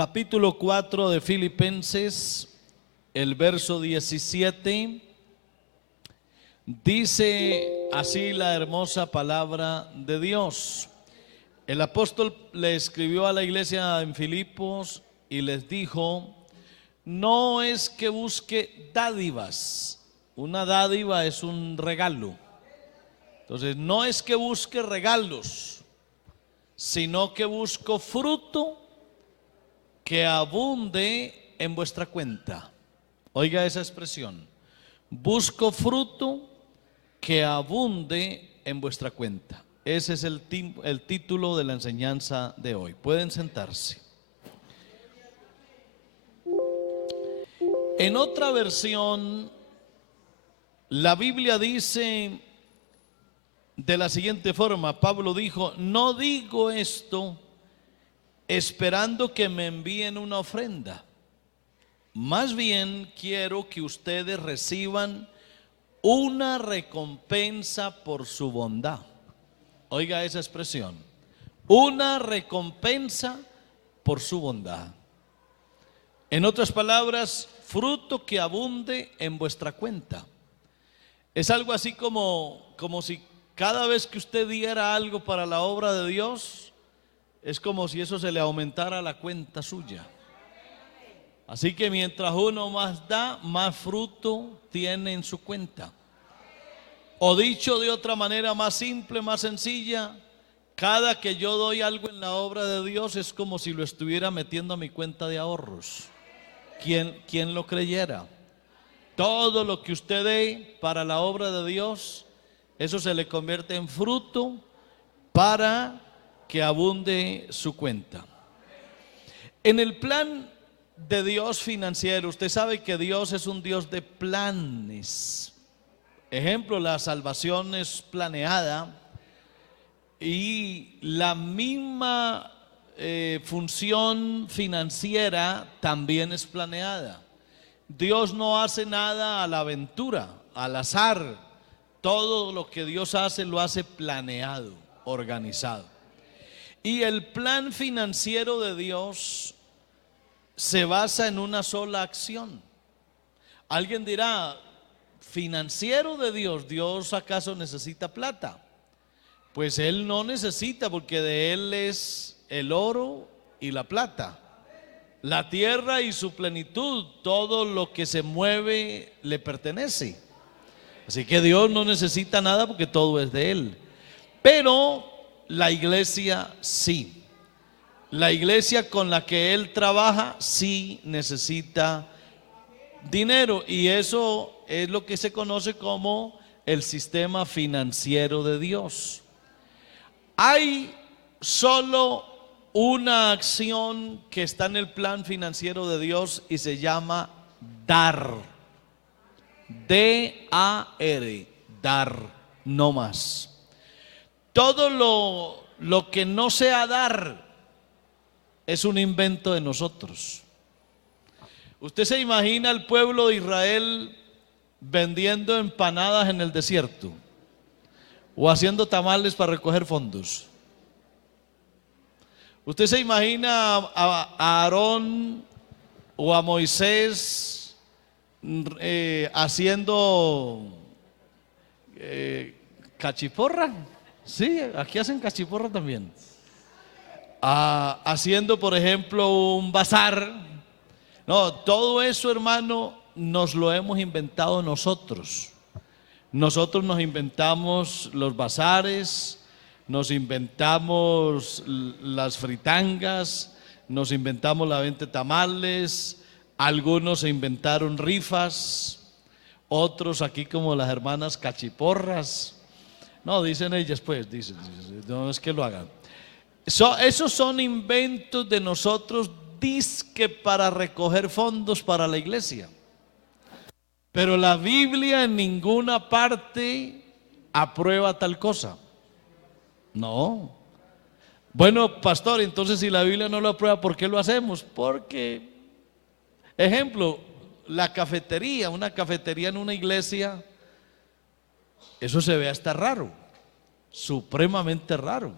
capítulo 4 de Filipenses, el verso 17, dice así la hermosa palabra de Dios. El apóstol le escribió a la iglesia en Filipos y les dijo: no es que busque dádivas. Una dádiva es un regalo. Entonces, no es que busque regalos, sino que busco fruto que abunde en vuestra cuenta. Oiga esa expresión: busco fruto que abunde en vuestra cuenta. Ese es el título de la enseñanza de hoy. Pueden sentarse. En otra versión, la Biblia dice de la siguiente forma: Pablo dijo: no digo esto esperando que me envíen una ofrenda, más bien quiero que ustedes reciban una recompensa por su bondad. Oiga esa expresión: una recompensa por su bondad. En otras palabras, fruto que abunde en vuestra cuenta. Es algo así como si cada vez que usted diera algo para la obra de Dios, es como si eso se le aumentara a la cuenta suya. Así que mientras uno más da, más fruto tiene en su cuenta. O dicho de otra manera más simple, más sencilla, cada que yo doy algo en la obra de Dios es como si lo estuviera metiendo a mi cuenta de ahorros. ¿Quién lo creyera? Todo lo que usted dé para la obra de Dios, eso se le convierte en fruto para que abunde su cuenta. En el plan de Dios financiero, usted sabe que Dios es un Dios de planes. Ejemplo, la salvación es planeada y la misma función financiera también es planeada. Dios no hace nada a la aventura, al azar. Todo lo que Dios hace lo hace planeado, organizado. Y el plan financiero de Dios se basa en una sola acción. Alguien dirá: financiero de Dios, ¿Dios acaso necesita plata? Pues Él no necesita, porque de Él es el oro y la plata, la tierra y su plenitud. Todo lo que se mueve le pertenece. Así que Dios no necesita nada porque todo es de Él. Pero la iglesia sí. La iglesia con la que Él trabaja sí necesita dinero, y eso es lo que se conoce como el sistema financiero de Dios. Hay solo una acción que está en el plan financiero de Dios y se llama dar. D-A-R, dar, no más. Todo lo que no sea dar es un invento de nosotros. ¿Usted se imagina al pueblo de Israel vendiendo empanadas en el desierto o haciendo tamales para recoger fondos? ¿Usted se imagina a Aarón o a Moisés haciendo cachiporra? Sí, aquí hacen cachiporra también. Haciendo, por ejemplo, un bazar. No, todo eso, hermano, nos lo hemos inventado nosotros. Nosotros nos inventamos los bazares, nos inventamos las fritangas, nos inventamos la venta de tamales. Algunos se inventaron rifas, otros aquí como las hermanas cachiporras. No, dicen ellas pues, dicen, no es que lo hagan. Esos son inventos de nosotros, dizque para recoger fondos para la iglesia. Pero la Biblia en ninguna parte aprueba tal cosa. No. Bueno, pastor, entonces si la Biblia no lo aprueba, ¿por qué lo hacemos? Porque, ejemplo, la cafetería, una cafetería en una iglesia, eso se ve hasta raro, supremamente raro.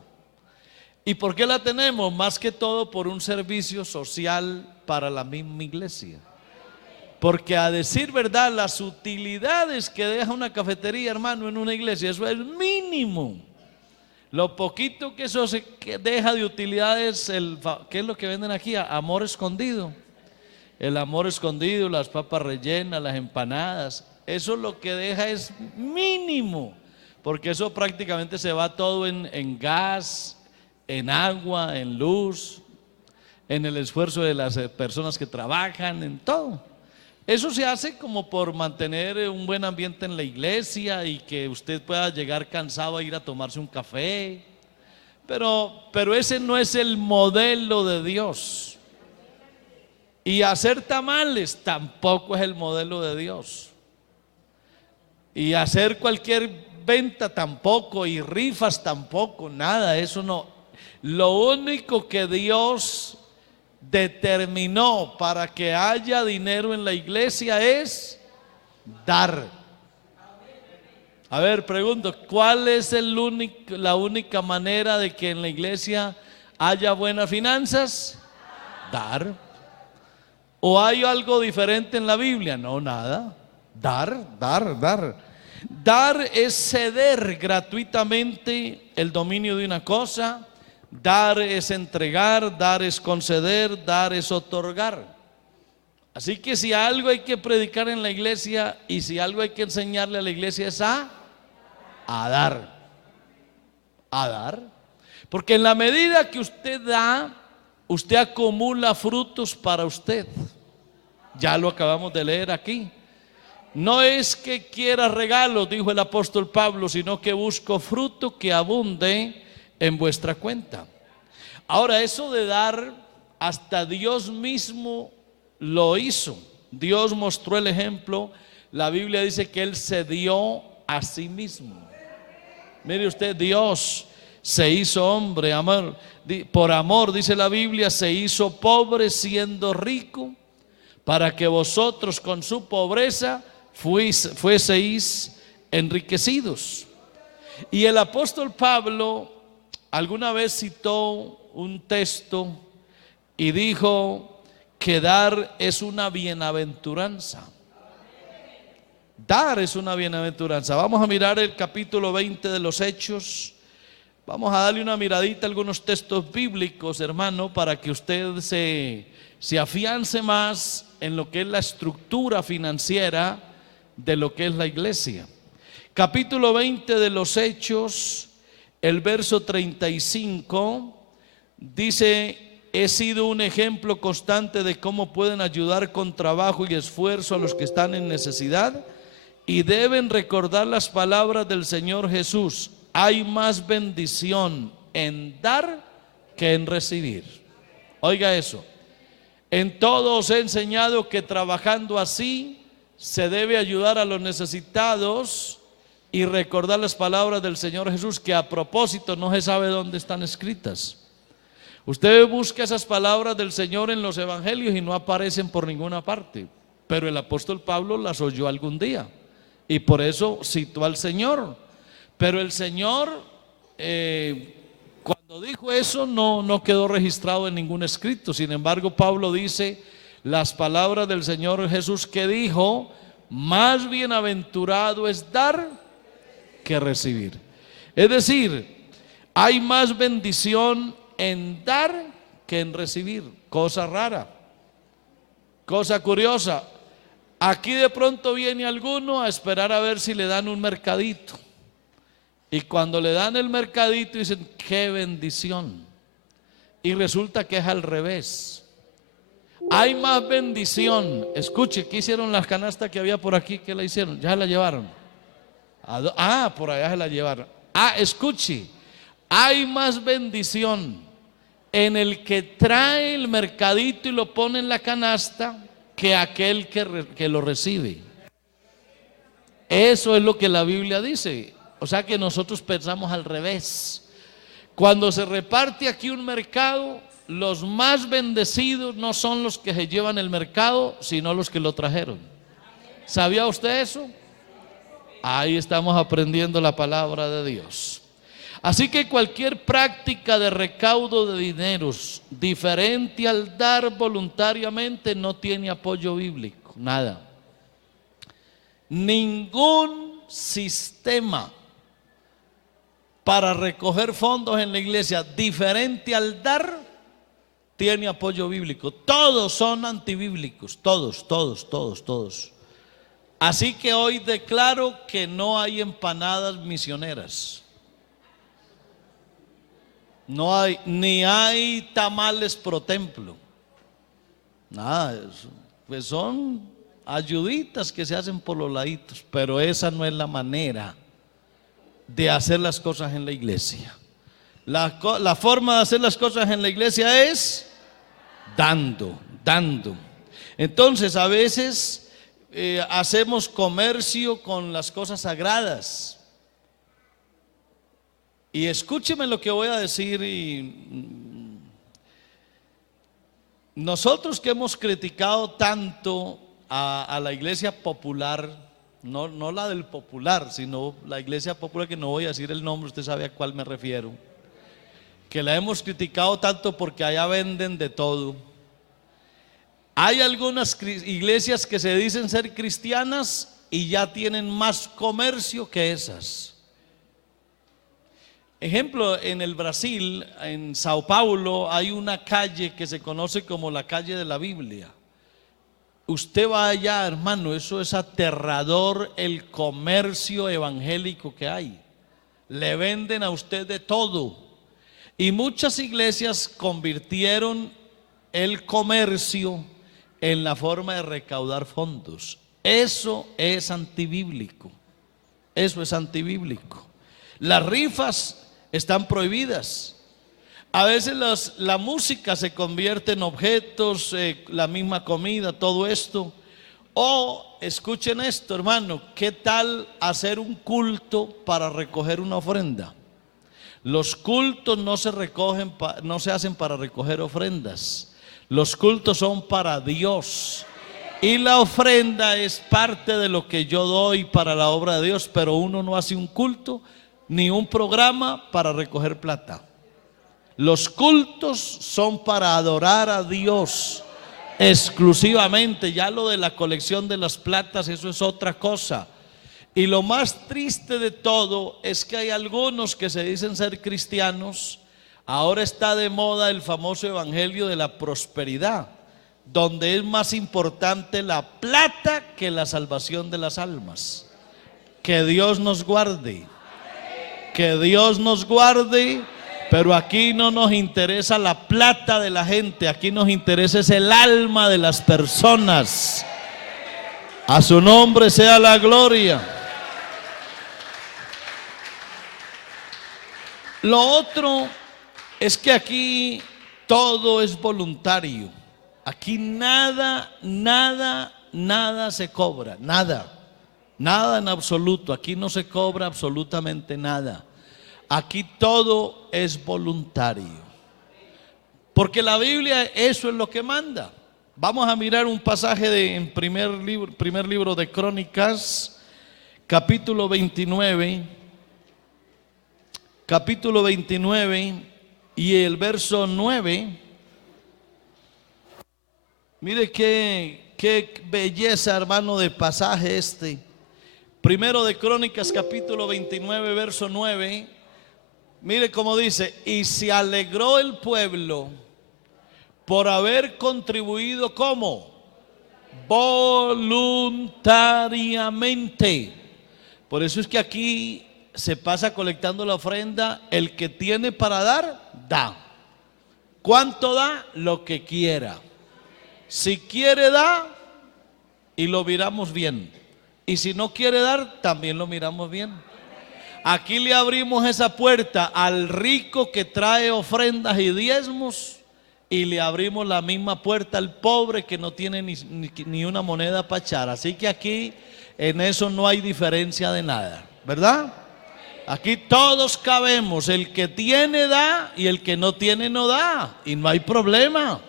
¿Y por qué la tenemos? Más que todo por un servicio social para la misma iglesia. Porque a decir verdad, las utilidades que deja una cafetería, hermano, en una iglesia, eso es mínimo. Lo poquito que eso que deja de utilidades, ¿qué es lo que venden aquí? Amor escondido. El amor escondido, las papas rellenas, las empanadas, eso lo que deja es mínimo. Porque eso prácticamente se va todo en gas, en agua, en luz, en el esfuerzo de las personas que trabajan, en todo. Eso se hace como por mantener un buen ambiente en la iglesia y que usted pueda llegar cansado a ir a tomarse un café. Pero ese no es el modelo de Dios. Y hacer tamales tampoco es el modelo de Dios. Y hacer cualquier venta tampoco, y rifas tampoco, nada, eso no. Lo único que Dios determinó para que haya dinero en la iglesia es dar. A ver, pregunto, ¿cuál es la única manera de que en la iglesia haya buenas finanzas? Dar. ¿O hay algo diferente en la Biblia? No, nada. Dar. Dar es ceder gratuitamente el dominio de una cosa. Dar es entregar, dar es conceder, dar es otorgar. Así que si algo hay que predicar en la iglesia y si algo hay que enseñarle a la iglesia es a dar. A dar. Porque en la medida que usted da, usted acumula frutos para usted. Ya lo acabamos de leer aquí. No es que quiera regalos, dijo el apóstol Pablo, sino que busco fruto que abunde en vuestra cuenta. Ahora, eso de dar, hasta Dios mismo lo hizo. Dios mostró el ejemplo. La Biblia dice que Él se dio a sí mismo. Mire usted, Dios se hizo hombre, por amor, dice la Biblia, se hizo pobre siendo rico, para que vosotros con su pobreza fueseis enriquecidos. Y el apóstol Pablo alguna vez citó un texto y dijo que dar es una bienaventuranza. Dar es una bienaventuranza. Vamos a mirar el capítulo 20 de los Hechos. Vamos a darle una miradita a algunos textos bíblicos, hermano, para que usted se afiance más en lo que es la estructura financiera de lo que es la iglesia. Capítulo 20 de los Hechos, el verso 35, dice: he sido un ejemplo constante de cómo pueden ayudar con trabajo y esfuerzo a los que están en necesidad, y deben recordar las palabras del Señor Jesús: hay más bendición en dar que en recibir. Oiga eso. En todo os he enseñado que trabajando así se debe ayudar a los necesitados y recordar las palabras del Señor Jesús, que a propósito no se sabe dónde están escritas. Usted busca esas palabras del Señor en los evangelios y no aparecen por ninguna parte, pero el apóstol Pablo las oyó algún día y por eso citó al Señor. Pero el Señor, cuando dijo eso, no quedó registrado en ningún escrito. Sin embargo, Pablo dice las palabras del Señor Jesús, que dijo: más bienaventurado es dar que recibir. Es decir, hay más bendición en dar que en recibir. Cosa rara, cosa curiosa. Aquí de pronto viene alguno a esperar a ver si le dan un mercadito, y cuando le dan el mercadito dicen: qué bendición, y resulta que es al revés. Hay más bendición. Escuche, ¿qué hicieron las canastas que había por aquí? ¿Qué la hicieron? ¿Ya la llevaron? Por allá se la llevaron. Escuche, hay más bendición en el que trae el mercadito y lo pone en la canasta que aquel que lo recibe. Eso es lo que la Biblia dice. O sea que nosotros pensamos al revés. Cuando se reparte aquí un mercado, los más bendecidos no son los que se llevan el mercado, sino los que lo trajeron. ¿Sabía usted eso? Ahí estamos aprendiendo la palabra de Dios. Así que cualquier práctica de recaudo de dineros diferente al dar voluntariamente no tiene apoyo bíblico, nada. Ningún sistema para recoger fondos en la iglesia diferente al dar tiene apoyo bíblico. Todos son antibíblicos, todos. Así que hoy declaro que no hay empanadas misioneras. No hay, ni hay tamales pro templo. Nada de eso. Pues son ayuditas que se hacen por los laditos, pero esa no es la manera de hacer las cosas en la iglesia. La forma de hacer las cosas en la iglesia es dando. Entonces a veces hacemos comercio con las cosas sagradas. Y escúcheme lo que voy a decir. Nosotros que hemos criticado tanto a la iglesia popular, no la del popular, sino la iglesia popular, que no voy a decir el nombre, usted sabe a cuál me refiero, que la hemos criticado tanto porque allá venden de todo. Hay algunas iglesias que se dicen ser cristianas y ya tienen más comercio que esas. Ejemplo, en el Brasil, en Sao Paulo, hay una calle que se conoce como la calle de la Biblia. Usted va allá, hermano, eso es aterrador el comercio evangélico que hay. Le venden a usted de todo. Y muchas iglesias convirtieron el comercio en la forma de recaudar fondos. Eso es antibíblico. Las rifas están prohibidas. A veces la música se convierte en objetos, la misma comida, todo esto. O escuchen esto, hermano, ¿qué tal hacer un culto para recoger una ofrenda? Los cultos no se hacen para recoger ofrendas. Los cultos son para Dios. Y la ofrenda es parte de lo que yo doy para la obra de Dios, pero uno no hace un culto ni un programa para recoger plata. Los cultos son para adorar a Dios exclusivamente. Ya lo de la colección de las platas, eso es otra cosa. Y lo más triste de todo es que hay algunos que se dicen ser cristianos. Ahora está de moda el famoso evangelio de la prosperidad, donde es más importante la plata que la salvación de las almas. Que Dios nos guarde. Que Dios nos guarde, pero aquí no nos interesa la plata de la gente, aquí nos interesa es el alma de las personas. A su nombre sea la gloria. Lo otro es que aquí todo es voluntario. Aquí nada se cobra, nada en absoluto. Aquí no se cobra absolutamente nada. Aquí todo es voluntario. Porque la Biblia eso es lo que manda. Vamos a mirar un pasaje en primer libro de Crónicas, capítulo 29 y el verso 9. Mire qué belleza, hermano, de pasaje este. Primero de Crónicas, capítulo 29, verso 9. Mire cómo dice: y se alegró el pueblo por haber contribuido, ¿cómo? Voluntariamente. Por eso es que aquí se pasa colectando la ofrenda. El que tiene para dar, da. ¿Cuánto da? Lo que quiera. Si quiere, da y lo miramos bien. Y si no quiere dar, también lo miramos bien. Aquí le abrimos esa puerta al rico que trae ofrendas y diezmos, y le abrimos la misma puerta al pobre que no tiene ni una moneda para echar. Así que aquí en eso no hay diferencia de nada, ¿verdad? Aquí todos cabemos. El que tiene da y el que no tiene no da, y no hay problema.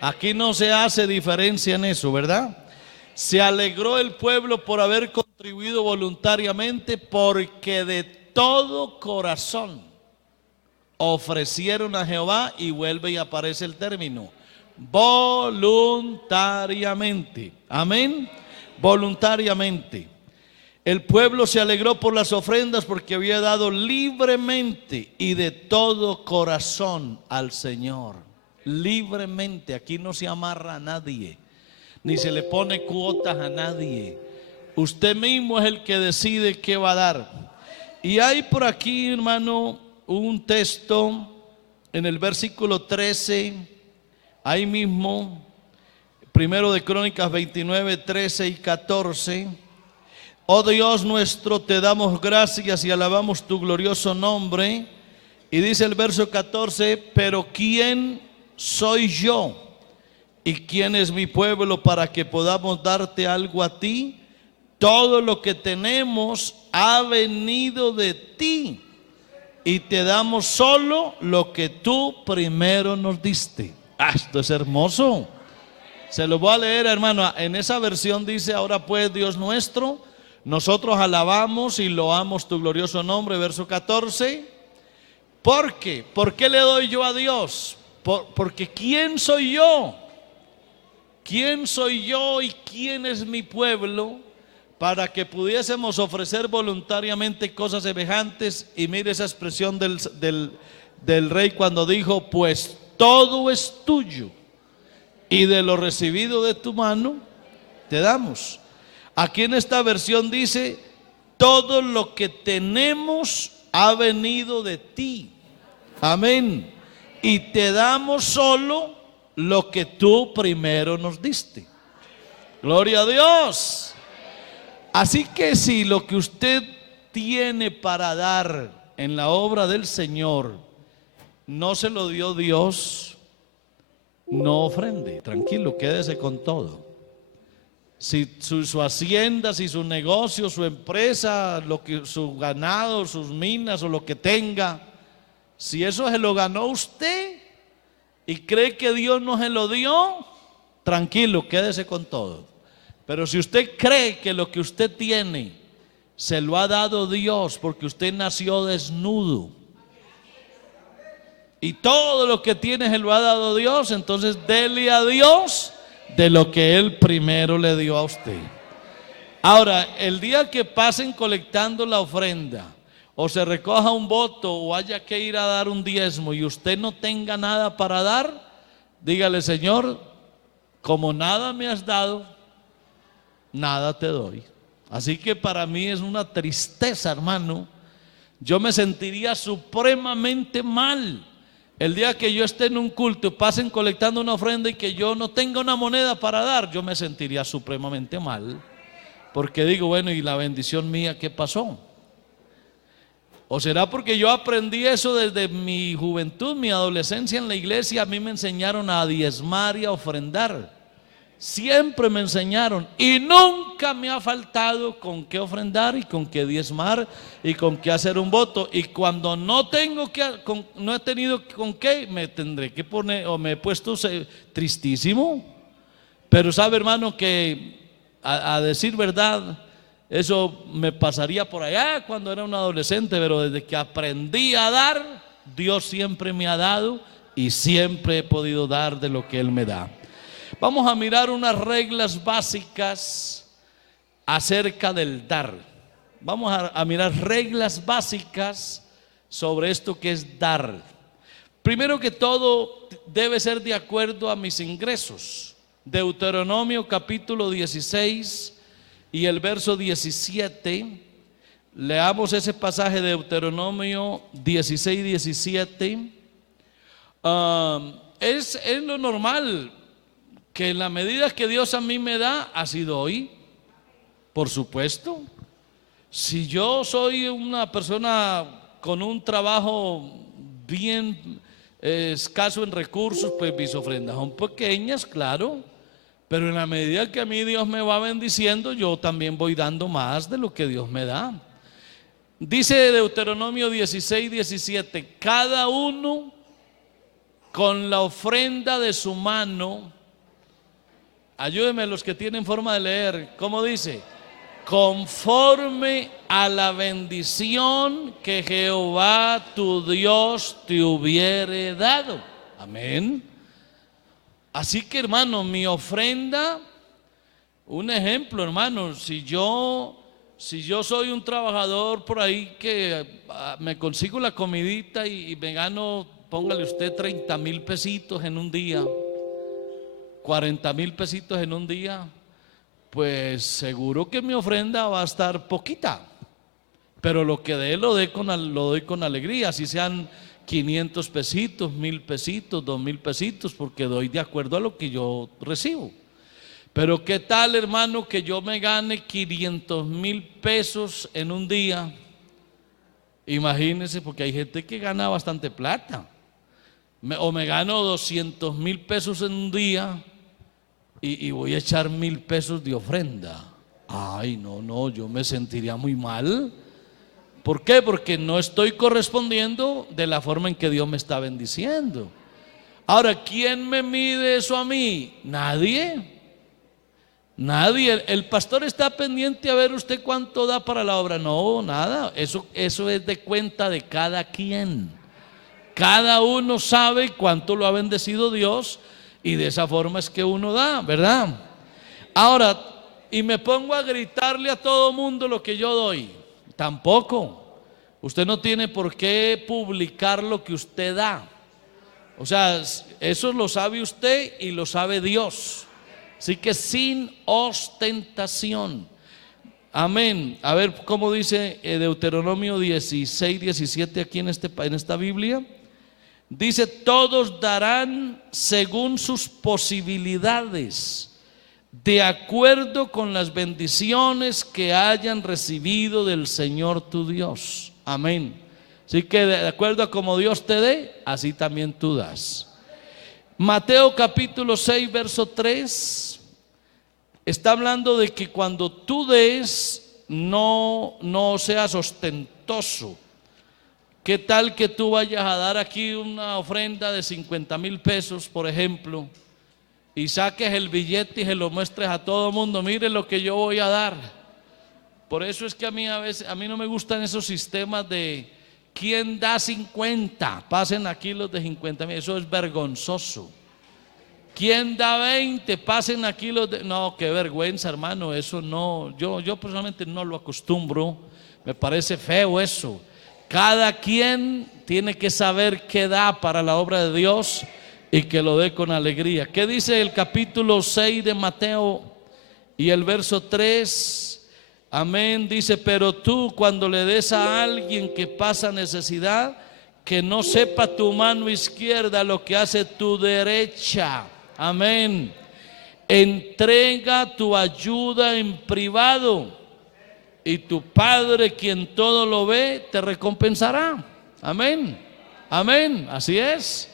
Aquí no se hace diferencia en eso, ¿verdad? Se alegró el pueblo por haber contribuido voluntariamente, porque de todo corazón. ofrecieron a Jehová, y vuelve y aparece el término, voluntariamente. Amén. Voluntariamente. El pueblo se alegró por las ofrendas porque había dado libremente y de todo corazón al Señor. Libremente. Aquí no se amarra a nadie, ni se le pone cuotas a nadie. Usted mismo es el que decide qué va a dar. Y hay por aquí, hermano, un texto en el versículo 13, ahí mismo, primero de Crónicas 29, 13 y 14. Oh Dios nuestro, te damos gracias y alabamos tu glorioso nombre. Y dice el verso 14, pero ¿quién soy yo y quién es mi pueblo para que podamos darte algo a ti? Todo lo que tenemos ha venido de ti, y te damos solo lo que tú primero nos diste. Esto es hermoso. Se lo voy a leer, hermano. En esa versión dice, ahora pues, Dios nuestro, nosotros alabamos y loamos tu glorioso nombre. Verso 14. ¿Por qué? ¿Por qué le doy yo a Dios? Porque ¿quién soy yo? ¿Quién soy yo y quién es mi pueblo para que pudiésemos ofrecer voluntariamente cosas semejantes? Y mire esa expresión del rey cuando dijo, pues todo es tuyo, y de lo recibido de tu mano te damos. Aquí en esta versión dice, todo lo que tenemos ha venido de ti. Amén. Y te damos solo lo que tú primero nos diste. Gloria a Dios. Así que si lo que usted tiene para dar en la obra del Señor no se lo dio Dios, no ofrende. Tranquilo, quédese con todo. Si su hacienda, si su negocio, su empresa, su ganado, sus minas o lo que tenga, si eso se lo ganó usted y cree que Dios no se lo dio, tranquilo, quédese con todo. Pero si usted cree que lo que usted tiene se lo ha dado Dios porque usted nació desnudo y todo lo que tiene se lo ha dado Dios, entonces dele a Dios de lo que Él primero le dio a usted. Ahora, el día que pasen colectando la ofrenda, o se recoja un voto, o haya que ir a dar un diezmo y usted no tenga nada para dar, dígale, Señor, como nada me has dado, nada te doy. Así que para mí es una tristeza, hermano. Yo me sentiría supremamente mal el día que yo esté en un culto, pasen colectando una ofrenda y que yo no tenga una moneda para dar. Yo me sentiría supremamente mal, porque digo, bueno, ¿y la bendición mía qué pasó? ¿O será porque yo aprendí eso desde mi juventud, mi adolescencia en la iglesia? A mí me enseñaron a diezmar y a ofrendar. Siempre me enseñaron y nunca me ha faltado con qué ofrendar y con qué diezmar y con qué hacer un voto. Y cuando no he tenido con qué, me tendré que poner, o me he puesto tristísimo. Pero sabe, hermano, que a decir verdad, eso me pasaría por allá cuando era un adolescente, pero desde que aprendí a dar, Dios siempre me ha dado y siempre he podido dar de lo que Él me da. Vamos a mirar unas reglas básicas acerca del dar. Vamos a mirar reglas básicas sobre esto que es dar. Primero que todo, debe ser de acuerdo a mis ingresos. Deuteronomio capítulo 16 y el verso 17. Leamos ese pasaje de Deuteronomio 16, 17. Es lo normal, que en la medida que Dios a mí me da, así doy, por supuesto. Si yo soy una persona con un trabajo bien escaso en recursos, pues mis ofrendas son pequeñas, claro, pero en la medida que a mí Dios me va bendiciendo, yo también voy dando más de lo que Dios me da. Dice Deuteronomio 16, 17, cada uno con la ofrenda de su mano. Ayúdenme los que tienen forma de leer. ¿Cómo dice? Conforme a la bendición que Jehová tu Dios te hubiere dado. Amén. Así que, hermano, mi ofrenda, un ejemplo, hermano, si yo soy un trabajador por ahí que me consigo la comidita y me gano, póngale usted 30,000 pesitos en un día, 40,000 pesitos en un día, pues seguro que mi ofrenda va a estar poquita, pero lo que dé lo doy con alegría, así sean 500 pesitos, 1,000 pesitos, 2,000 pesitos, porque doy de acuerdo a lo que yo recibo. Pero qué tal, hermano, que yo me gane 500,000 pesos en un día. Imagínense, porque hay gente que gana bastante plata. O me gano 200,000 pesos en un día y voy a echar 1,000 pesos de ofrenda. Ay, no, yo me sentiría muy mal. ¿Por qué? Porque no estoy correspondiendo de la forma en que Dios me está bendiciendo. Ahora, ¿quién me mide eso a mí? Nadie. Nadie. El pastor está pendiente a ver usted cuánto da para la obra. No, nada. Eso es de cuenta de cada quien. Cada uno sabe cuánto lo ha bendecido Dios y de esa forma es que uno da, ¿verdad? Ahora, y me pongo a gritarle a todo mundo lo que yo doy. Tampoco. Usted no tiene por qué publicar lo que usted da. O sea, eso lo sabe usted y lo sabe Dios. Así que sin ostentación. Amén. A ver cómo dice Deuteronomio 16, 17 aquí en esta Biblia. Dice: todos darán según sus posibilidades, de acuerdo con las bendiciones que hayan recibido del Señor tu Dios. Amén. Así que de acuerdo a como Dios te dé, así también tú das. Mateo capítulo 6 verso 3 está hablando de que cuando tú des, no seas ostentoso. ¿Qué tal que tú vayas a dar aquí una ofrenda de 50,000 pesos, por ejemplo, y saques el billete y se lo muestres a todo el mundo? Mire lo que yo voy a dar. Por eso es que a mí no me gustan esos sistemas de ¿quién da 50? Pasen aquí los de 50,000. Eso es vergonzoso. ¿Quién da 20? Pasen aquí los de... No, qué vergüenza, hermano. Eso no, yo personalmente no lo acostumbro. Me parece feo eso. Cada quien tiene que saber qué da para la obra de Dios y que lo dé con alegría. ¿Qué dice el capítulo 6 de Mateo y el verso 3? Amén. Dice: pero tú, cuando le des a alguien que pasa necesidad, que no sepa tu mano izquierda lo que hace tu derecha. Amén. Entrega tu ayuda en privado, y tu Padre, quien todo lo ve, te recompensará. Amén. Amén. Así es.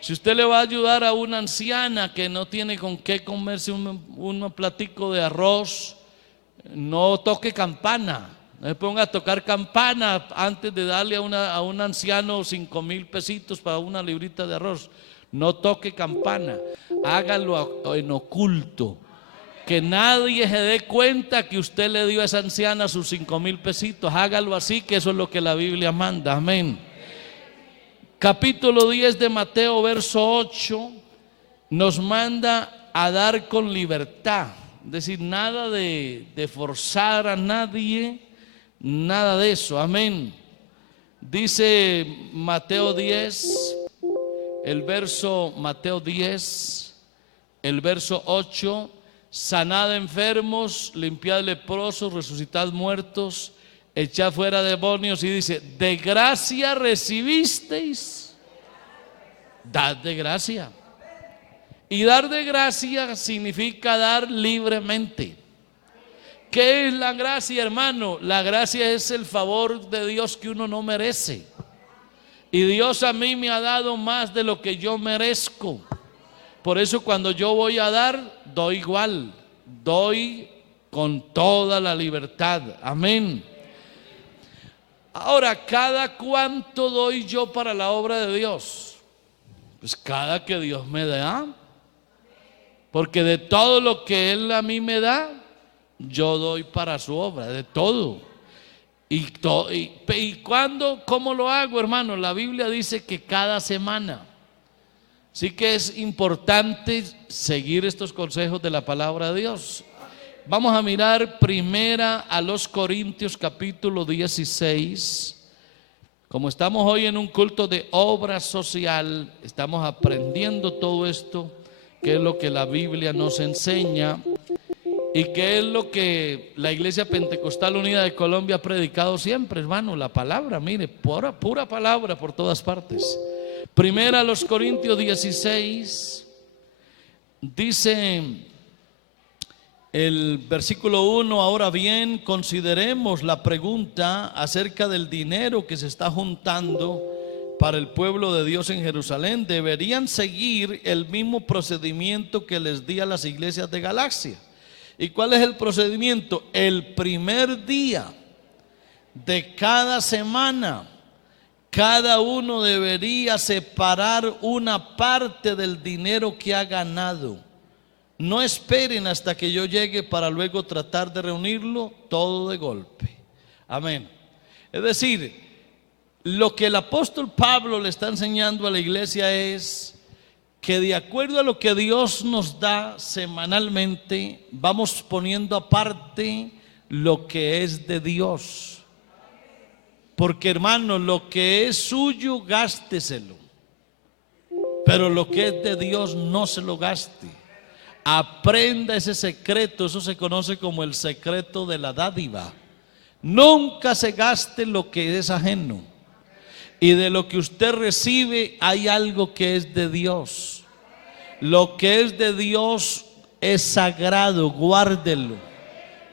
Si usted le va a ayudar a una anciana que no tiene con qué comerse un platico de arroz, no toque campana. No se ponga a tocar campana antes de darle a un anciano 5,000 pesitos para una librita de arroz. No toque campana. Hágalo en oculto. Que nadie se dé cuenta que usted le dio a esa anciana sus 5,000 pesitos. Hágalo así, que eso es lo que la Biblia manda. Amén. Capítulo 10 de Mateo, verso 8, nos manda a dar con libertad. Es decir, nada de forzar a nadie, nada de eso. Amén. Dice Mateo 10, Mateo 10, el verso 8: sanad enfermos, limpiad leprosos, resucitad muertos, echad fuera demonios. Y dice: de gracia recibisteis, dad de gracia. Y dar de gracia significa dar libremente. ¿Qué es la gracia, hermano? La gracia es el favor de Dios que uno no merece. Y Dios a mí me ha dado más de lo que yo merezco. Por eso cuando yo voy a dar, doy igual. Doy con toda la libertad. Amén. Ahora, ¿cada cuánto doy yo para la obra de Dios? Pues cada que Dios me da. Porque de todo lo que Él a mí me da, yo doy para su obra, de todo. ¿Y cuándo? ¿Cómo lo hago, hermano? La Biblia dice que cada semana. Así que es importante seguir estos consejos de la palabra de Dios. Vamos a mirar primera a los Corintios capítulo 16. Como estamos hoy en un culto de obra social, estamos aprendiendo todo esto, que es lo que la Biblia nos enseña y que es lo que la Iglesia Pentecostal Unida de Colombia ha predicado siempre, hermano, la palabra, mire, pura palabra por todas partes. Primera a los Corintios 16, dice el versículo 1: ahora bien, consideremos la pregunta acerca del dinero que se está juntando para el pueblo de Dios en Jerusalén. Deberían seguir el mismo procedimiento que les di a las iglesias de Galacia. ¿Y cuál es el procedimiento? El primer día de cada semana, cada uno debería separar una parte del dinero que ha ganado. No esperen hasta que yo llegue para luego tratar de reunirlo todo de golpe. Amén. Es decir, lo que el apóstol Pablo le está enseñando a la iglesia es que de acuerdo a lo que Dios nos da semanalmente, vamos poniendo aparte lo que es de Dios. Porque, hermano, lo que es suyo, gásteselo. Pero lo que es de Dios, no se lo gaste. Aprenda ese secreto, eso se conoce como el secreto de la dádiva. Nunca se gaste lo que es ajeno. Y de lo que usted recibe hay algo que es de Dios. Lo que es de Dios es sagrado, guárdelo.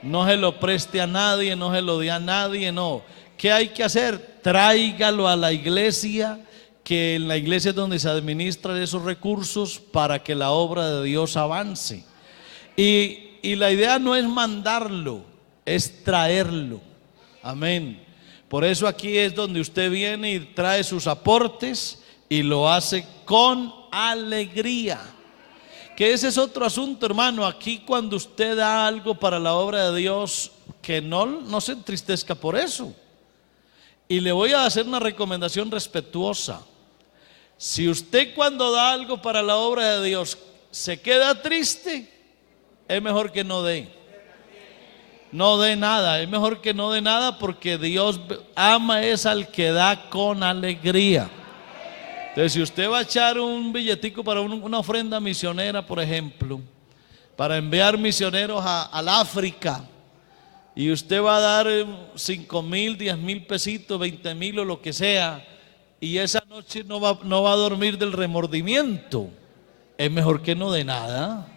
No se lo preste a nadie, no se lo dé a nadie, no. ¿Qué hay que hacer? Tráigalo a la iglesia, que en la iglesia es donde se administran esos recursos para que la obra de Dios avance. Y la idea no es mandarlo, es traerlo. Amén. Por eso aquí es donde usted viene y trae sus aportes y lo hace con alegría. Que ese es otro asunto, hermano. Aquí cuando usted da algo para la obra de Dios, que no se entristezca por eso. Y le voy a hacer una recomendación respetuosa. Si usted cuando da algo para la obra de Dios se queda triste, es mejor que no dé. No dé nada, es mejor que no dé nada, porque Dios ama es al que da con alegría. Entonces, si usted va a echar un billetico para una ofrenda misionera, por ejemplo, para enviar misioneros al África, y usted va a dar 5,000, 10,000 pesitos, 20,000 o lo que sea, y esa noche no va a dormir del remordimiento, es mejor que no dé nada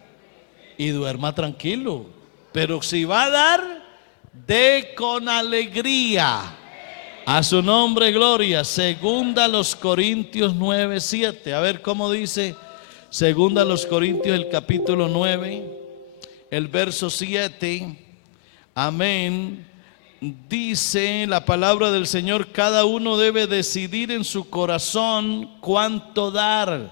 y duerma tranquilo. Pero si va a dar, dé con alegría. A su nombre, gloria. Segunda a los Corintios 9:7. A ver cómo dice segunda a los Corintios, el capítulo 9, el verso 7. Amén. Dice la palabra del Señor: cada uno debe decidir en su corazón cuánto dar,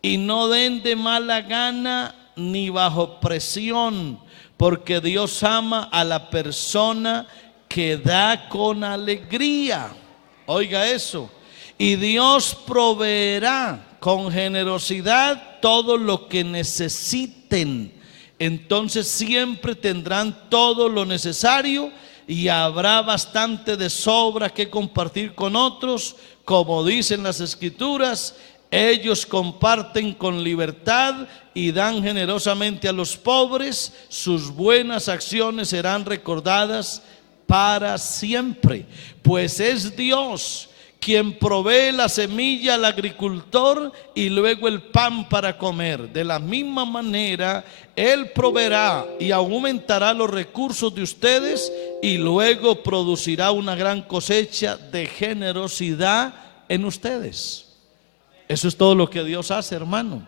y no den de mala gana ni bajo presión, porque Dios ama a la persona que da con alegría. Oiga eso. Y Dios proveerá con generosidad todo lo que necesiten. Entonces siempre tendrán todo lo necesario y habrá bastante de sobra que compartir con otros. Como dicen las Escrituras, ellos comparten con libertad y dan generosamente a los pobres. Sus buenas acciones serán recordadas para siempre. Pues es Dios quien provee la semilla al agricultor y luego el pan para comer. De la misma manera, Él proveerá y aumentará los recursos de ustedes y luego producirá una gran cosecha de generosidad en ustedes. Eso es todo lo que Dios hace, hermano.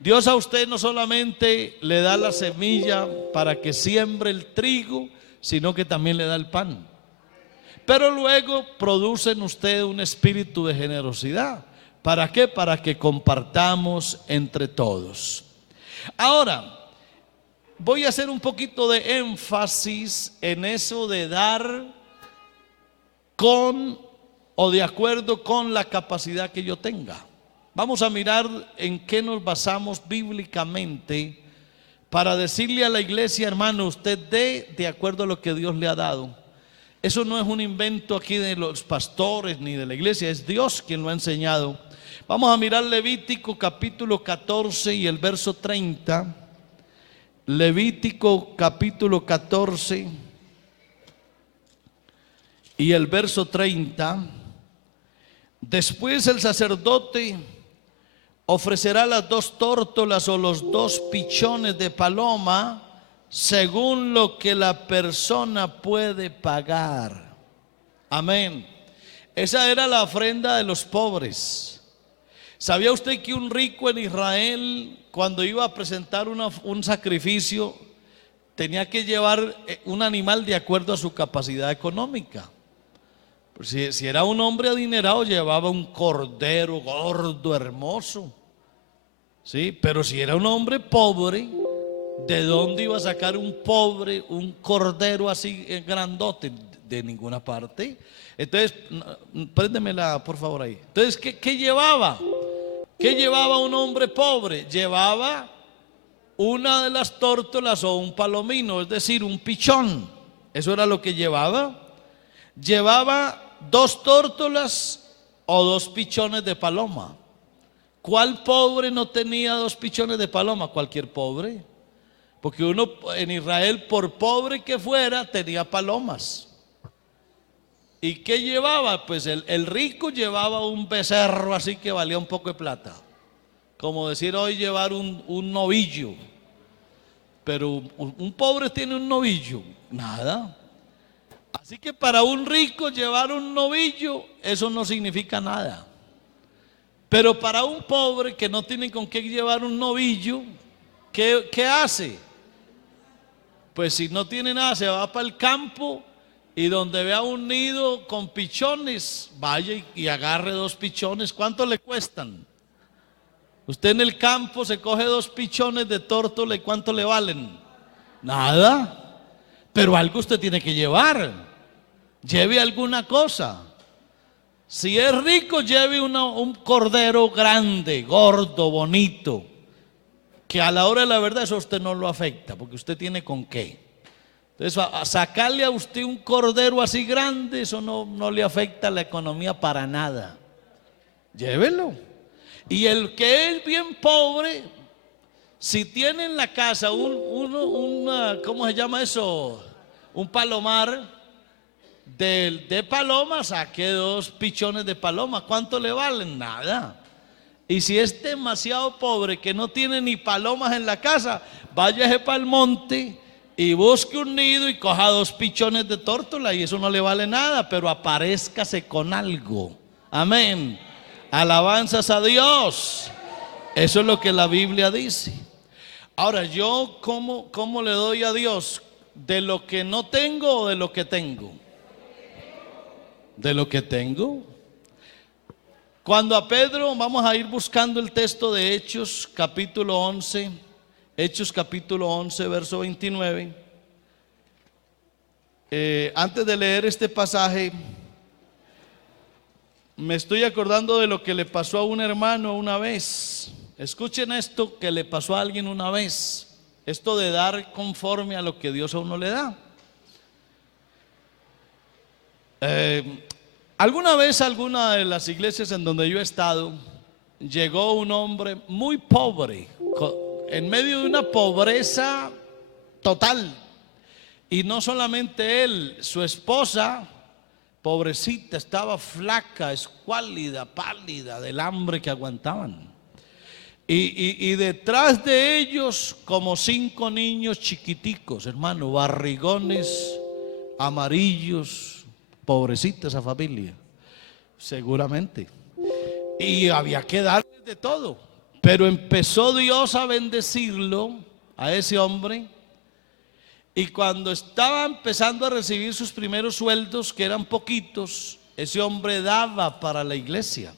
Dios a usted no solamente le da la semilla para que siembre el trigo, sino que también le da el pan. Pero luego produce en usted un espíritu de generosidad. ¿Para qué? Para que compartamos entre todos. Ahora, voy a hacer un poquito de énfasis en eso de dar con o de acuerdo con la capacidad que yo tenga. Vamos a mirar en qué nos basamos bíblicamente para decirle a la iglesia, hermano, usted dé de acuerdo a lo que Dios le ha dado. Eso no es un invento aquí de los pastores ni de la iglesia, es Dios quien lo ha enseñado. Vamos a mirar Levítico capítulo 14 y el verso 30. Levítico capítulo 14 y el verso 30. Después el sacerdote ofrecerá las 2 tórtolas o los 2 pichones de paloma según lo que la persona puede pagar. Amén. Esa era la ofrenda de los pobres. ¿Sabía usted que un rico en Israel, cuando iba a presentar un sacrificio, tenía que llevar un animal de acuerdo a su capacidad económica? Si era un hombre adinerado, llevaba un cordero gordo, hermoso, ¿sí? Pero si era un hombre pobre, ¿de dónde iba a sacar un cordero así grandote? De ninguna parte. Entonces, préndemela por favor ahí. Entonces, ¿qué llevaba? ¿Qué llevaba un hombre pobre? Llevaba una de las tórtolas o un palomino, es decir, un pichón. Eso era lo que llevaba. Llevaba 2 tórtolas o 2 pichones de paloma. ¿Cuál pobre no tenía 2 pichones de paloma? Cualquier pobre. Porque uno en Israel, por pobre que fuera, tenía palomas. ¿Y qué llevaba? Pues el rico llevaba un becerro así que valía un poco de plata. Como decir hoy llevar un novillo. Pero un pobre tiene un novillo. Nada. Así que para un rico llevar un novillo, eso no significa nada. Pero para un pobre que no tiene con qué llevar un novillo, ¿qué hace? Pues si no tiene nada, se va para el campo y donde vea un nido con pichones, vaya y agarre 2 pichones. ¿Cuánto le cuestan? Usted en el campo se coge 2 pichones de tórtola y ¿cuánto le valen? Nada. Pero algo usted tiene que llevar. Lleve alguna cosa. Si es rico, lleve un cordero grande, gordo, bonito, que a la hora de la verdad eso a usted no lo afecta, porque usted tiene con qué. Entonces, a sacarle a usted un cordero así grande, eso no le afecta a la economía para nada. Llévelo. Y el que es bien pobre, si tiene en la casa ¿cómo se llama eso? Un palomar de paloma, saque 2 pichones de paloma. ¿Cuánto le valen? Nada. Y si es demasiado pobre que no tiene ni palomas en la casa, váyase para el monte y busque un nido y coja 2 pichones de tórtola y eso no le vale nada, pero aparézcase con algo. Amén. Alabanzas a Dios. Eso es lo que la Biblia dice. Ahora, yo ¿cómo le doy a Dios? ¿De lo que no tengo o de lo que tengo? De lo que tengo. Cuando a Pedro, vamos a ir buscando el texto de Hechos capítulo 11, Hechos capítulo 11, verso 29. Antes de leer este pasaje, me estoy acordando de lo que le pasó a un hermano una vez. Escuchen esto que le pasó a alguien una vez. Esto de dar conforme a lo que Dios a uno le da. Alguna vez a alguna de las iglesias en donde yo he estado, llegó un hombre muy pobre, en medio de una pobreza total. Y no solamente él, su esposa, pobrecita, estaba flaca, escuálida, pálida del hambre que aguantaban. Y detrás de ellos como 5 niños chiquiticos, hermano, barrigones, amarillos. Pobrecita esa familia, seguramente. Y había que darles de todo. Pero empezó Dios a bendecirlo, a ese hombre. Y cuando estaba empezando a recibir sus primeros sueldos, que eran poquitos, ese hombre daba para la iglesia.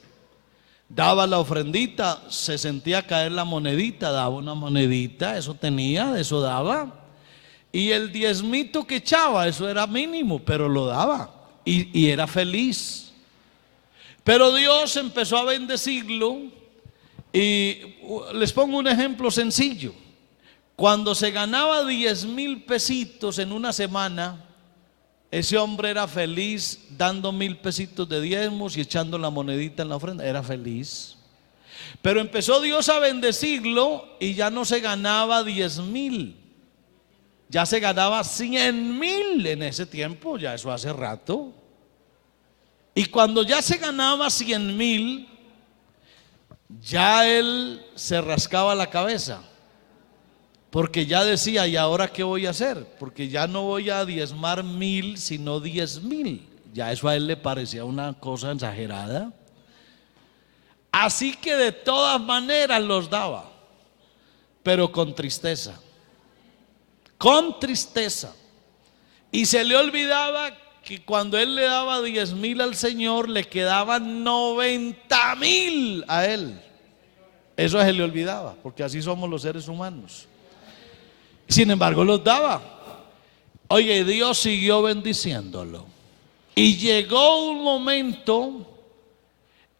Daba la ofrendita, se sentía caer la monedita, daba una monedita, eso tenía, eso daba. Y el diezmito que echaba, eso era mínimo, pero lo daba. y era feliz. Pero Dios empezó a bendecirlo y les pongo un ejemplo sencillo. Cuando se ganaba 10,000 pesitos en una semana, ese hombre era feliz dando 1,000 pesitos de diezmos y echando la monedita en la ofrenda. Era feliz. Pero empezó Dios a bendecirlo y ya no se ganaba 10,000. Ya se ganaba 100,000 en ese tiempo, ya eso hace rato. Y cuando ya se ganaba 100,000, ya él se rascaba la cabeza. Porque ya decía, ¿y ahora qué voy a hacer? Porque ya no voy a diezmar 1,000, sino 10,000. Ya eso a él le parecía una cosa exagerada. Así que de todas maneras los daba, pero con tristeza. Con tristeza. Y se le olvidaba que cuando él le daba 10,000 al Señor, le quedaban 90,000 a él. Eso se le olvidaba, porque así somos los seres humanos. Sin embargo, los daba. Oye, Dios siguió bendiciéndolo. Y llegó un momento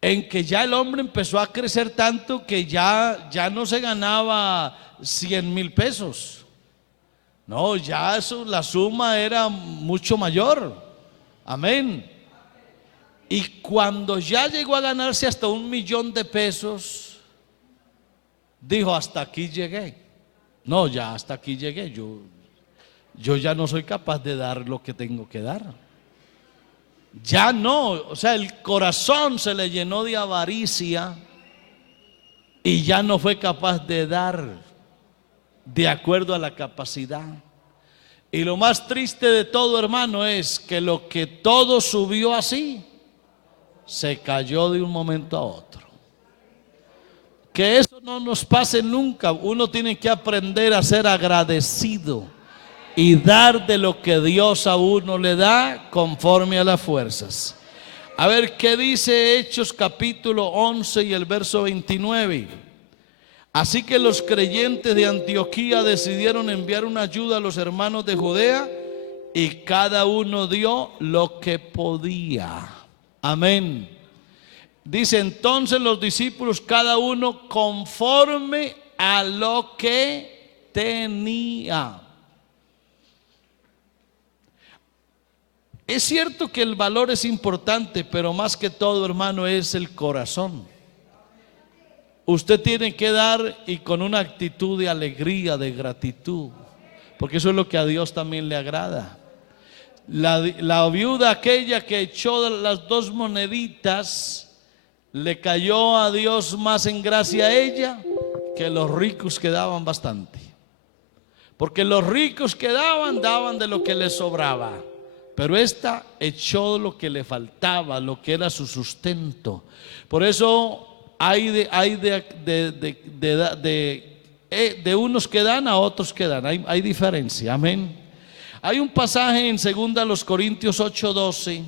en que ya el hombre empezó a crecer tanto que ya no se ganaba 100,000 pesos. No, ya eso, la suma era mucho mayor. Amén. Y cuando ya llegó a ganarse hasta 1,000,000 de pesos, dijo, hasta aquí llegué. No, ya hasta aquí llegué. Yo ya no soy capaz de dar lo que tengo que dar. Ya no, o sea, el corazón se le llenó de avaricia y ya no fue capaz de dar de acuerdo a la capacidad. Y lo más triste de todo, hermano, es que lo que todo subió así se cayó de un momento a otro. Que eso no nos pase nunca. Uno tiene que aprender a ser agradecido y dar de lo que Dios a uno le da conforme a las fuerzas. A ver qué dice Hechos capítulo 11 y el verso 29. Así que los creyentes de Antioquía decidieron enviar una ayuda a los hermanos de Judea y cada uno dio lo que podía. Amén. Dice entonces los discípulos, cada uno conforme a lo que tenía. Es cierto que el valor es importante, pero más que todo, hermano, es el corazón. Usted tiene que dar y con una actitud de alegría, de gratitud, porque eso es lo que a Dios también le agrada. La viuda aquella que echó las 2 moneditas, le cayó a Dios más en gracia a ella que los ricos que daban bastante. Porque los ricos que daban de lo que les sobraba. Pero esta echó lo que le faltaba, lo que era su sustento. Por eso hay de unos que dan a otros que dan. Hay diferencia, amén. Hay un pasaje en 2 Corintios 8:12.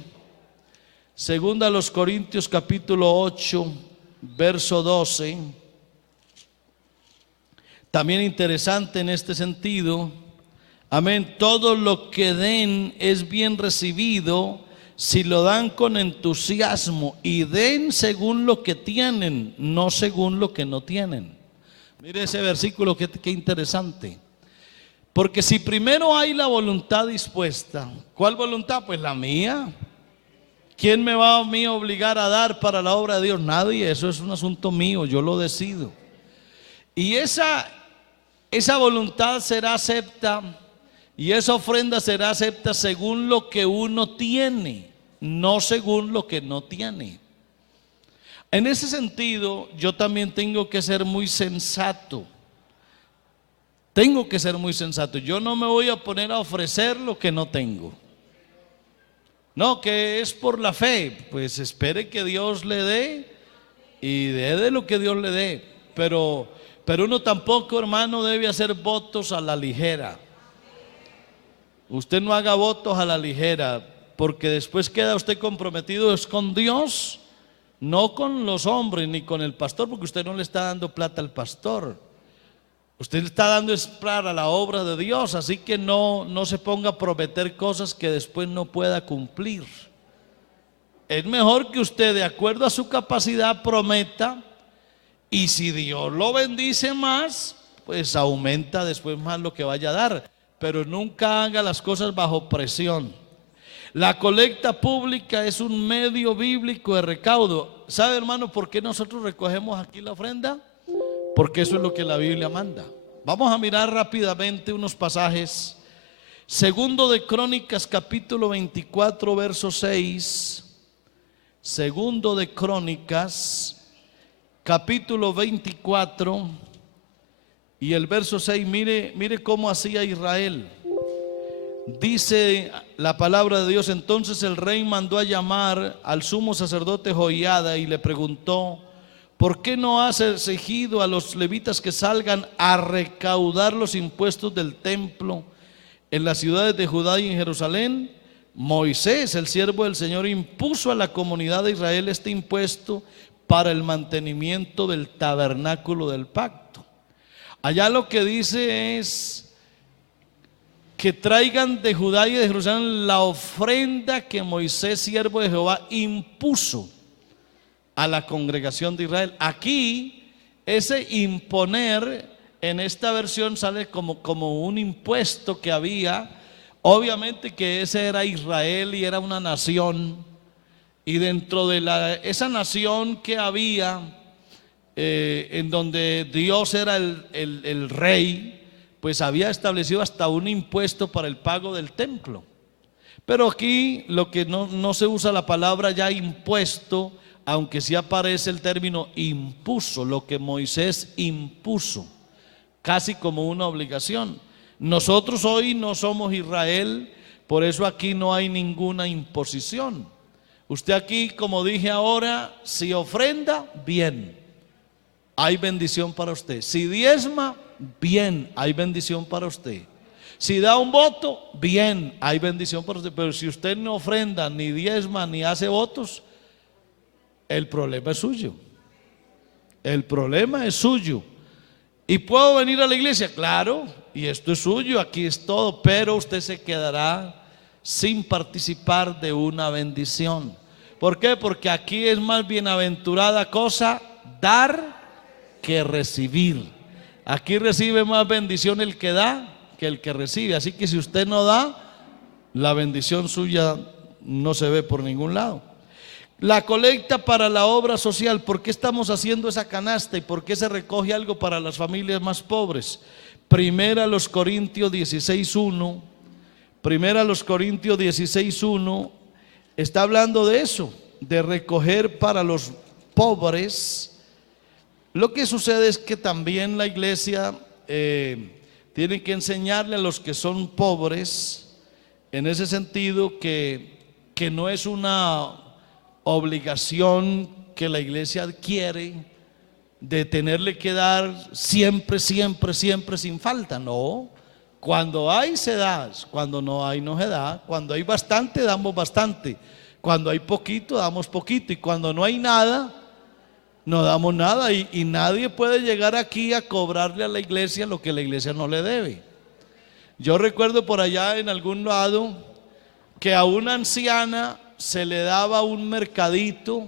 2 Corintios capítulo 8, verso 12. También interesante en este sentido. Amén. Todo lo que den es bien recibido si lo dan con entusiasmo, y den según lo que tienen, no según lo que no tienen. Mire ese versículo, qué interesante. Porque si primero hay la voluntad dispuesta, ¿cuál voluntad? Pues la mía. ¿Quién me va a mí obligar a dar para la obra de Dios? Nadie. Eso es un asunto mío, yo lo decido. Y esa voluntad será acepta, y esa ofrenda será acepta según lo que uno tiene, no según lo que no tiene. En ese sentido, yo también tengo que ser muy sensato. Tengo que ser muy sensato. Yo no me voy a poner a ofrecer lo que no tengo. No, que es por la fe. Pues espere que Dios le dé y dé de lo que Dios le dé. Pero uno tampoco, hermano, debe hacer votos a la ligera. Usted no haga votos a la ligera, porque después queda usted comprometido es con Dios, no con los hombres ni con el pastor, porque usted no le está dando plata al pastor. Usted le está dando es para la obra de Dios, así que no se ponga a prometer cosas que después no pueda cumplir. Es mejor que usted, de acuerdo a su capacidad, prometa, y si Dios lo bendice más, pues aumenta después más lo que vaya a dar, pero nunca haga las cosas bajo presión. La colecta pública es un medio bíblico de recaudo. ¿Sabe, hermano, por qué nosotros recogemos aquí la ofrenda? Porque eso es lo que la Biblia manda. Vamos a mirar rápidamente unos pasajes. Segundo de Crónicas, capítulo 24, verso 6. Segundo de Crónicas, capítulo 24 y el verso 6. Mire cómo hacía Israel. Dice la palabra de Dios: entonces el rey mandó a llamar al sumo sacerdote Joiada y le preguntó: ¿por qué no has exigido a los levitas que salgan a recaudar los impuestos del templo en las ciudades de Judá y en Jerusalén? Moisés, el siervo del Señor, impuso a la comunidad de Israel este impuesto para el mantenimiento del tabernáculo del pacto. Allá lo que dice es que traigan de Judá y de Jerusalén la ofrenda que Moisés, siervo de Jehová, impuso a la congregación de Israel. Aquí ese imponer en esta versión sale como un impuesto que había. Obviamente que ese era Israel y era una nación, y dentro de esa nación que había, en donde Dios era el rey, pues había establecido hasta un impuesto para el pago del templo. Pero aquí lo que no se usa la palabra ya impuesto, aunque sí aparece el término impuso, lo que Moisés impuso, casi como una obligación. Nosotros hoy no somos Israel, por eso aquí no hay ninguna imposición. Usted aquí, como dije ahora, si ofrenda, bien, hay bendición para usted. Si diezma, bien, hay bendición para usted. Si da un voto, bien, hay bendición para usted. Pero si usted no ofrenda, ni diezma, ni hace votos, el problema es suyo. El problema es suyo. ¿Y puedo venir a la iglesia? Claro, y esto es suyo, aquí es todo, pero usted se quedará sin participar de una bendición. ¿Por qué? Porque aquí es más bienaventurada cosa dar que recibir. Aquí recibe más bendición el que da que el que recibe. Así que si usted no da, la bendición suya no se ve por ningún lado. La colecta para la obra social. ¿Por qué estamos haciendo esa canasta y por qué se recoge algo para las familias más pobres? Primera los Corintios 16:1. Primera los Corintios 16:1 está hablando de eso, de recoger para los pobres. Lo que sucede es que también la iglesia tiene que enseñarle a los que son pobres, en ese sentido, que no es una obligación que la iglesia adquiere de tenerle que dar siempre, siempre, siempre sin falta. No, cuando hay se da, cuando no hay no se da. Cuando hay bastante damos bastante, cuando hay poquito damos poquito, y cuando no hay nada no damos nada, y nadie puede llegar aquí a cobrarle a la iglesia lo que la iglesia no le debe. Yo recuerdo por allá en algún lado que a una anciana se le daba un mercadito,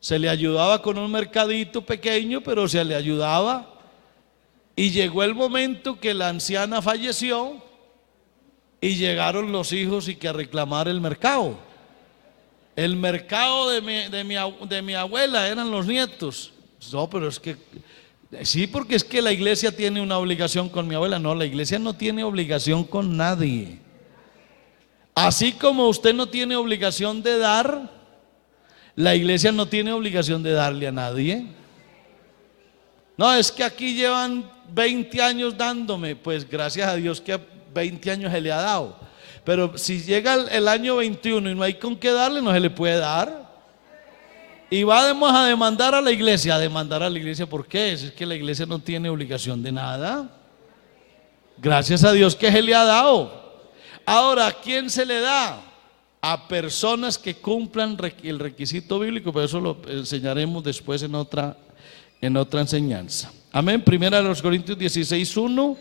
se le ayudaba con un mercadito pequeño, pero se le ayudaba, y llegó el momento que la anciana falleció y llegaron los hijos y que a reclamar el mercado. El mercado de mi abuela eran los nietos. No, pero es que sí, porque es que la iglesia tiene una obligación con mi abuela. No, la iglesia no tiene obligación con nadie. Así como usted no tiene obligación de dar, la iglesia no tiene obligación de darle a nadie. No, es que aquí llevan 20 años dándome. Pues gracias a Dios que a 20 años se le ha dado. Pero si llega el año 21 y no hay con qué darle, no se le puede dar. Y vamos a demandar a la iglesia. A demandar a la iglesia, ¿por qué? Es que la iglesia no tiene obligación de nada. Gracias a Dios que se le ha dado. Ahora, ¿a quién se le da? A personas que cumplan el requisito bíblico, pero eso lo enseñaremos después en otra enseñanza. Amén. Primera de los Corintios 16:1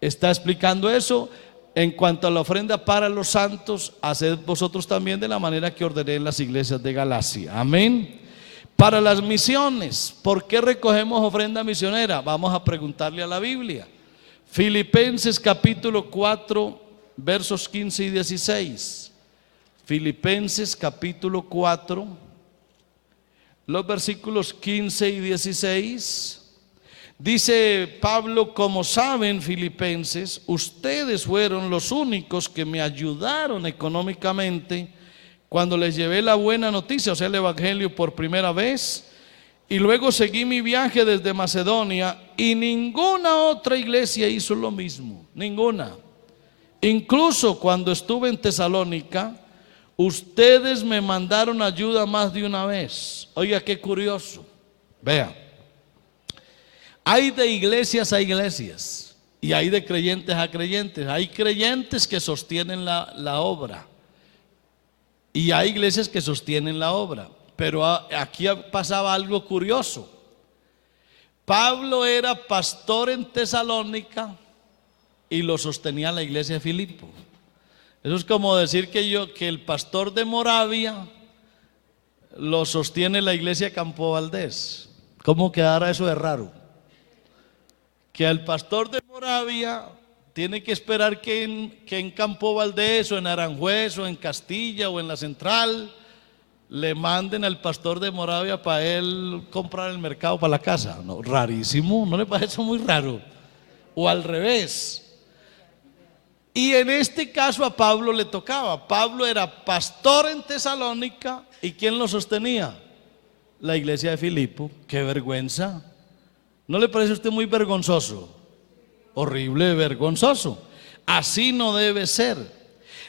está explicando eso. En cuanto a la ofrenda para los santos, haced vosotros también de la manera que ordené en las iglesias de Galacia. Amén. Para las misiones, ¿por qué recogemos ofrenda misionera? Vamos a preguntarle a la Biblia. Filipenses capítulo 4, versos 15 y 16. Filipenses capítulo 4, los versículos 15 y 16. Dice Pablo: como saben, filipenses, ustedes fueron los únicos que me ayudaron económicamente cuando les llevé la buena noticia, o sea, el evangelio por primera vez, y luego seguí mi viaje desde Macedonia, y ninguna otra iglesia hizo lo mismo, ninguna. Incluso cuando estuve en Tesalónica, ustedes me mandaron ayuda más de una vez. Oiga, qué curioso. Vea, hay de iglesias a iglesias y hay de creyentes a creyentes. Hay creyentes que sostienen la obra y hay iglesias que sostienen la obra. Pero aquí pasaba algo curioso. Pablo era pastor en Tesalónica y lo sostenía la iglesia de Filipo. Eso es como decir que el pastor de Moravia lo sostiene la iglesia Campo Valdés. ¿Cómo quedará eso de raro? Que al pastor de Moravia tiene que esperar que en Campo Valdés o en Aranjuez o en Castilla o en la Central le manden al pastor de Moravia para él comprar el mercado para la casa. No, rarísimo, ¿no le parece muy raro? O al revés. Y en este caso a Pablo le tocaba. Pablo era pastor en Tesalónica, ¿y quién lo sostenía? La iglesia de Filipo. ¡Qué vergüenza! ¿No le parece a usted muy vergonzoso? Horrible, vergonzoso. Así no debe ser.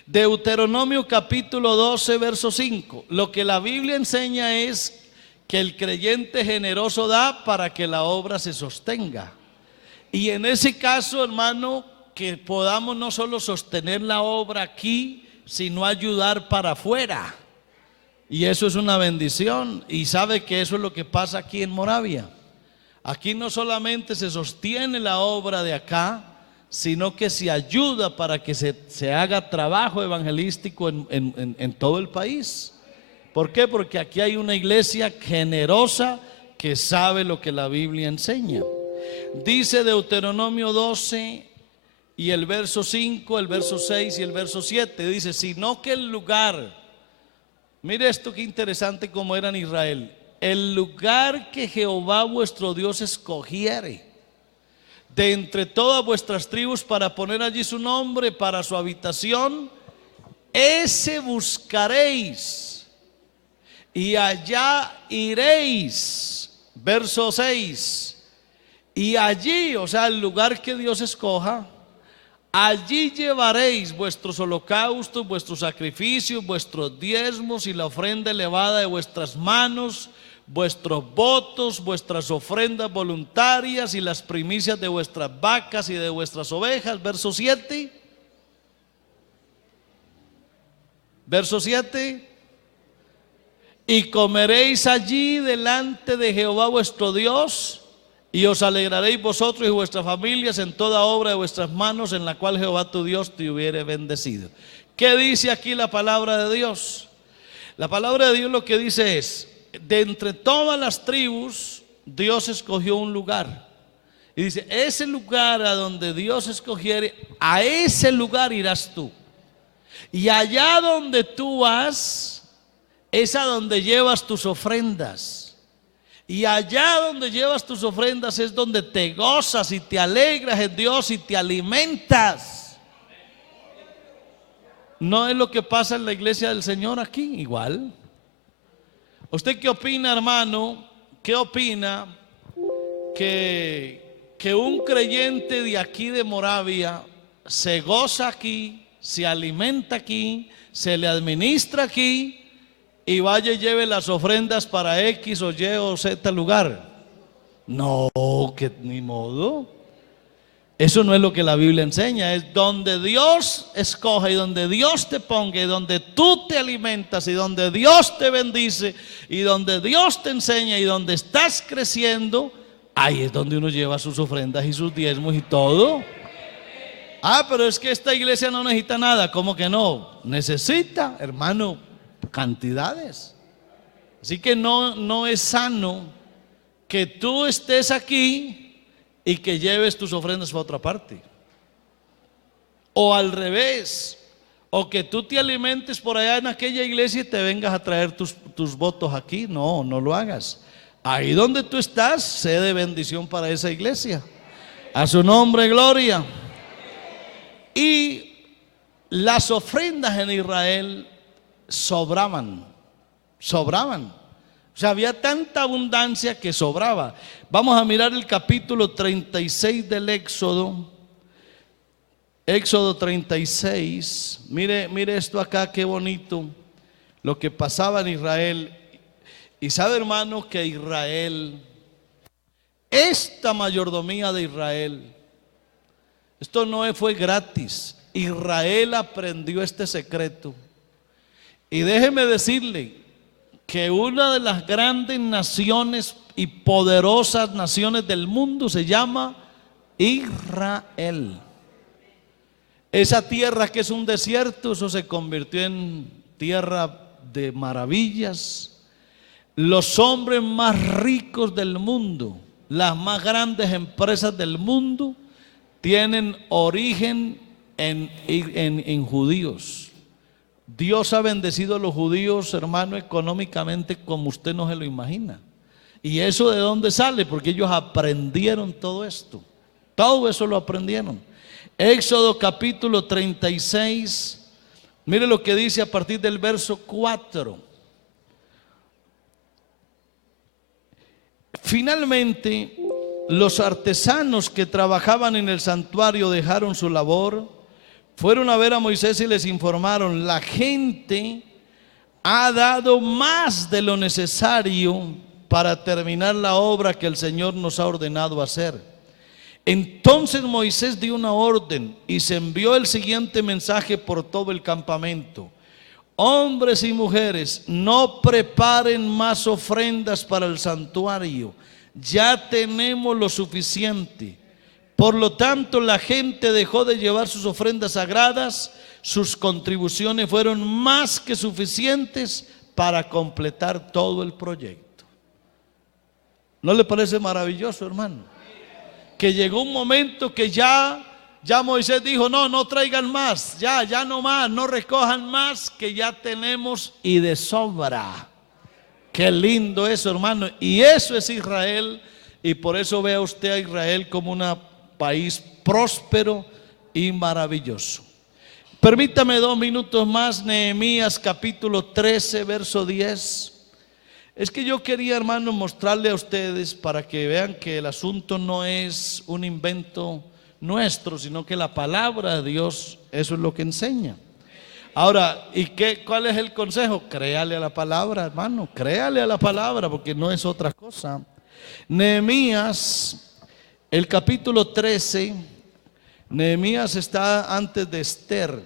Deuteronomio capítulo 12, verso 5. Lo que la Biblia enseña es que el creyente generoso da para que la obra se sostenga. Y en ese caso, hermano, que podamos no solo sostener la obra aquí, sino ayudar para afuera. Y eso es una bendición. Y sabe que eso es lo que pasa aquí en Moravia. Aquí no solamente se sostiene la obra de acá, sino que se ayuda para que se haga trabajo evangelístico en todo el país. ¿Por qué? Porque aquí hay una iglesia generosa que sabe lo que la Biblia enseña. Dice Deuteronomio 12 y el verso 5, el verso 6 y el verso 7. Dice: sino que el lugar, mire esto qué interesante como era en Israel, el lugar que Jehová vuestro Dios escogiere de entre todas vuestras tribus para poner allí su nombre para su habitación, ese buscaréis y allá iréis. Verso 6. Y allí, o sea, el lugar que Dios escoja, allí llevaréis vuestros holocaustos, vuestros sacrificios, vuestros diezmos y la ofrenda elevada de vuestras manos, vuestros votos, vuestras ofrendas voluntarias y las primicias de vuestras vacas y de vuestras ovejas. Verso 7. Verso 7. Y comeréis allí delante de Jehová vuestro Dios, y os alegraréis vosotros y vuestras familias en toda obra de vuestras manos en la cual Jehová tu Dios te hubiere bendecido. ¿Qué dice aquí la palabra de Dios? La palabra de Dios lo que dice es: de entre todas las tribus Dios escogió un lugar, y dice: ese lugar a donde Dios escogiere, a ese lugar irás tú, y allá donde tú vas es a donde llevas tus ofrendas, y allá donde llevas tus ofrendas es donde te gozas y te alegras en Dios y te alimentas. ¿No es lo que pasa en la iglesia del Señor aquí? Igual. ¿Usted qué opina, hermano? ¿Qué opina que un creyente de aquí de Moravia se goza aquí, se alimenta aquí, se le administra aquí y vaya y lleve las ofrendas para X o Y o Z lugar? No, que ni modo. Eso no es lo que la Biblia enseña. Es donde Dios escoge y donde Dios te ponga y donde tú te alimentas y donde Dios te bendice y donde Dios te enseña y donde estás creciendo, ahí es donde uno lleva sus ofrendas y sus diezmos y todo. Ah, pero es que esta iglesia no necesita nada. ¿Cómo que no? Necesita, hermano, cantidades. Así que no es sano que tú estés aquí y que lleves tus ofrendas para otra parte. O al revés, o que tú te alimentes por allá en aquella iglesia y te vengas a traer tus votos aquí. No, no lo hagas. Ahí donde tú estás, sé de bendición para esa iglesia. A su nombre, gloria. Y las ofrendas en Israel sobraban. O sea, había tanta abundancia que sobraba. Vamos a mirar el capítulo 36 del Éxodo. Éxodo 36. Mire esto acá, qué bonito lo que pasaba en Israel. Y sabe, hermano, que Israel, esta mayordomía de Israel, esto no fue gratis. Israel aprendió este secreto. Y déjeme decirle que una de las grandes naciones y poderosas naciones del mundo se llama Israel. Esa tierra que es un desierto, eso se convirtió en tierra de maravillas. Los hombres más ricos del mundo, las más grandes empresas del mundo, tienen origen en judíos. Dios ha bendecido a los judíos, hermano, económicamente como usted no se lo imagina. ¿Y eso de dónde sale? Porque ellos aprendieron todo esto. Todo eso lo aprendieron. Éxodo capítulo 36. Mire lo que dice a partir del verso 4. Finalmente, los artesanos que trabajaban en el santuario dejaron su labor, fueron a ver a Moisés y les informaron: la gente ha dado más de lo necesario para terminar la obra que el Señor nos ha ordenado hacer. Entonces Moisés dio una orden y se envió el siguiente mensaje por todo el campamento: hombres y mujeres, no preparen más ofrendas para el santuario, ya tenemos lo suficiente. Por lo tanto, la gente dejó de llevar sus ofrendas sagradas, sus contribuciones fueron más que suficientes para completar todo el proyecto. ¿No le parece maravilloso, hermano? Que llegó un momento que ya Moisés dijo: no traigan más, ya no más, no recojan más, que ya tenemos y de sobra. Qué lindo eso, hermano. Y eso es Israel. Y por eso vea usted a Israel como un país próspero y maravilloso. Permítame 2 minutos más. Nehemías capítulo 13 verso 10. Es que yo quería, hermano, mostrarle a ustedes para que vean que el asunto no es un invento nuestro, sino que la palabra de Dios, eso es lo que enseña. Ahora, ¿cuál es el consejo? Créale a la palabra, hermano, créale a la palabra, porque no es otra cosa. Nehemías, el capítulo 13, Nehemías está antes de Esther,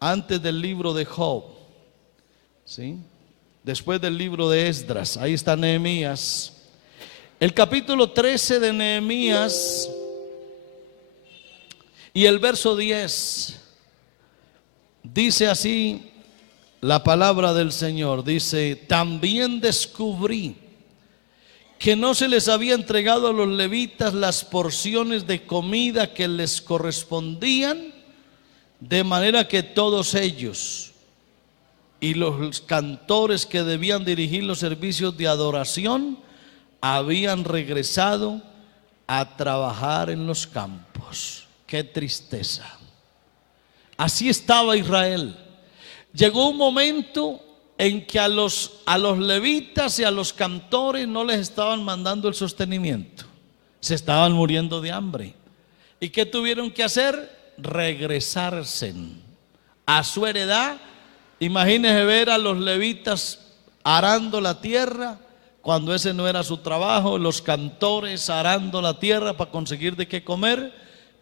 antes del libro de Job, ¿sí? Después del libro de Esdras, ahí está Nehemías. El capítulo 13 de Nehemías y el verso 10 dice así la palabra del Señor. Dice: también descubrí que no se les había entregado a los levitas las porciones de comida que les correspondían, de manera que todos ellos y los cantores que debían dirigir los servicios de adoración habían regresado a trabajar en los campos. Qué tristeza. Así estaba Israel. Llegó un momento en que a los levitas y a los cantores no les estaban mandando el sostenimiento. Se estaban muriendo de hambre. ¿Y qué tuvieron que hacer? Regresarse a su heredad. Imagínese ver a los levitas arando la tierra cuando ese no era su trabajo, los cantores arando la tierra para conseguir de qué comer,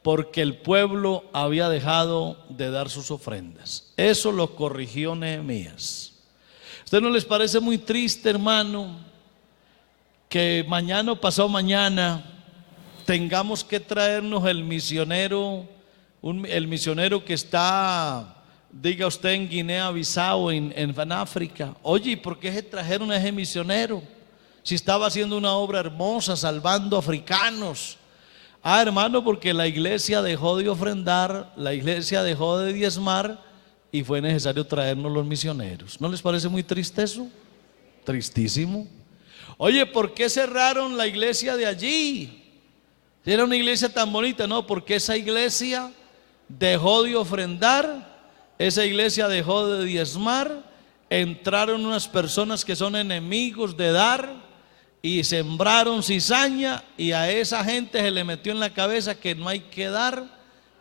porque el pueblo había dejado de dar sus ofrendas. Eso lo corrigió Nehemías. ¿Usted no les parece muy triste, hermano, que mañana o pasado mañana tengamos que traernos el misionero el misionero que está, diga usted, en Guinea-Bissau, en África. Oye, ¿por qué se trajeron a ese misionero? Si estaba haciendo una obra hermosa, salvando africanos. Hermano, porque la iglesia dejó de ofrendar, la iglesia dejó de diezmar y fue necesario traernos los misioneros. ¿No les parece muy triste eso? Tristísimo. Oye, ¿por qué cerraron la iglesia de allí? Si era una iglesia tan bonita, no, porque esa iglesia dejó de ofrendar, esa iglesia dejó de diezmar, entraron unas personas que son enemigos de dar y sembraron cizaña, y a esa gente se le metió en la cabeza que no hay que dar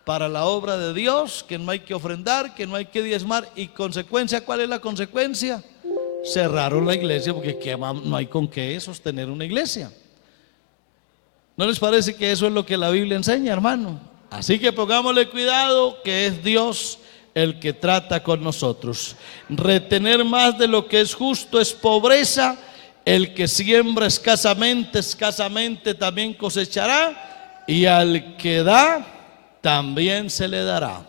para la obra de Dios, que no hay que ofrendar, que no hay que diezmar, y consecuencia, ¿cuál es la consecuencia? Cerraron la iglesia, porque no hay con qué sostener una iglesia. ¿No les parece que eso es lo que la Biblia enseña, hermano? Así que pongámosle cuidado, que es Dios el que trata con nosotros. Retener más de lo que es justo es pobreza. El que siembra escasamente, escasamente también cosechará, y al que da, también se le dará.